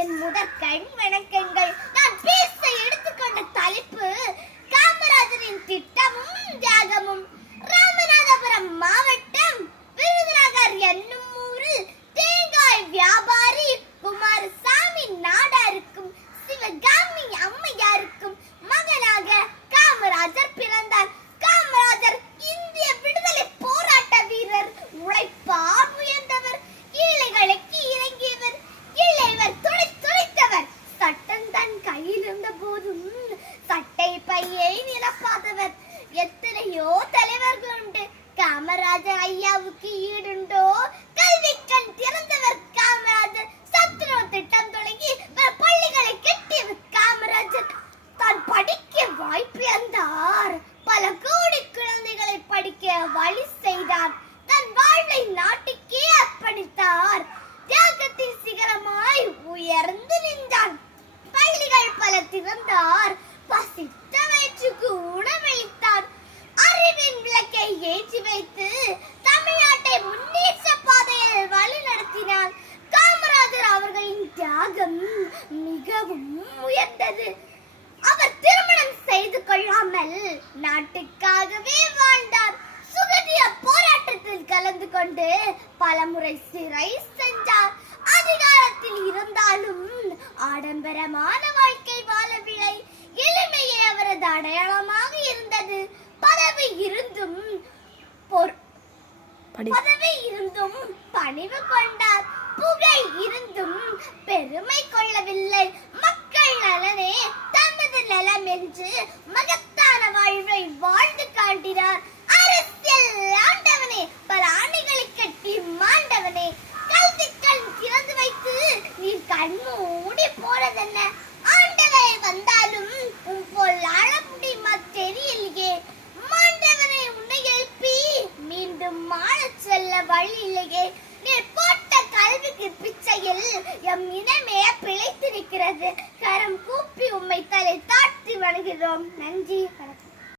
என் முதற்கண் வணக்கங்கள். நான் பேச எடுத்துக்கொண்ட தலைப்பு காமராஜரின் திட்டமும் தியாகமும். ராமநாதபுரம் மாவட்டம் விருதுநகர் என்னும் ஊரில் தேங்காய் வியாபாரி குமாரசாமி நாடாருக்கும் சிவகாமி அம்மையாருக்கும் மகனாக காமராஜர் பிறந்தார். காமராஜர் இந்திய விடுதலை போராட்ட வீரர், உழைப்பார் உயர்ந்தவர், ஏழைகளுக்கு இறங்கியவர், இளையவர் துளைத்தவர், சட்டம் தன் கையில் இருந்த போதும் சட்டை பையை நிரப்பாதவர். எத்தனையோ தலைவர்கள் உண்டு, காமராஜர் ஐயாவுக்கு ஈடுண்டோ? கல்வி கண் திறந்தவர் காமராஜர். சத்துணவு திட்டம் தொடங்கி பள்ளிகளை கட்டியவர் காமராஜர். தான் படிக்க வாய்ப்பு இருந்தார். பல கோடி குழந்தைகளை படிக்க வழி செய்தார். தன் வாழ்வை நாட்டுக்கே அர்ப்பணித்தார். தியாகத்தின் சிகரமாய் உயர்ந்து நின்றார். பள்ளிகள் பல திறந்தார். பசித்த வயிற்றுக்கு உணவளித்தார். அறிவின் விளக்கை ஏற்றி வைத்து தமிழ்நாட்டை முன்னேற்ற பாதையில் வழி நடத்தினார். காமராஜர் அவர்களின் தியாகம் மிகவும் உயர்ந்தது. அவர் திருமணம் செய்து கொள்ளாமல் நாட்டுக்காகவே வாழ்ந்தார். சுதந்திர போராட்டத்தில் கலந்து கொண்டு பலமுறை சிறை சென்றார். அதிகாரத்தில் இருந்தாலும் ஆடம்பரமான வாழ்க்கை வாழவில்லை. எளிமையே அவரது அடையாளமாக இருந்தது. பதவி இருந்தும் பணிவு கொண்டார். புகழ் இருந்தும் பெருமை கொள்ளவில்லை. மக்கள் நலனே தமது நலம் என்று மகத்தான வாழ்வை வாழ்ந்து காட்டினார். அரசியல் ஆண்டவனே, பல ஆணைகளை கட்டி மாண்டவனே, கல்வி கண் திறந்து வைத்து நீ கண்மூடி போனதென்ன? ஆண்டவை வந்தாலும் உன் போல் ஆள முடியுமா தெரியலையே. மாண்டவனை உன்னை எழுப்பி மீண்டும் மாளச் செல்ல வழி இல்லையே. நீ போட்ட கல்விக்கு பிச்சையில் எம் இனமே பிழைத்திருக்கிறது. கரம் கூப்பி உம்மை தலை தாழ்த்தி வணங்குகிறோம். நன்றி.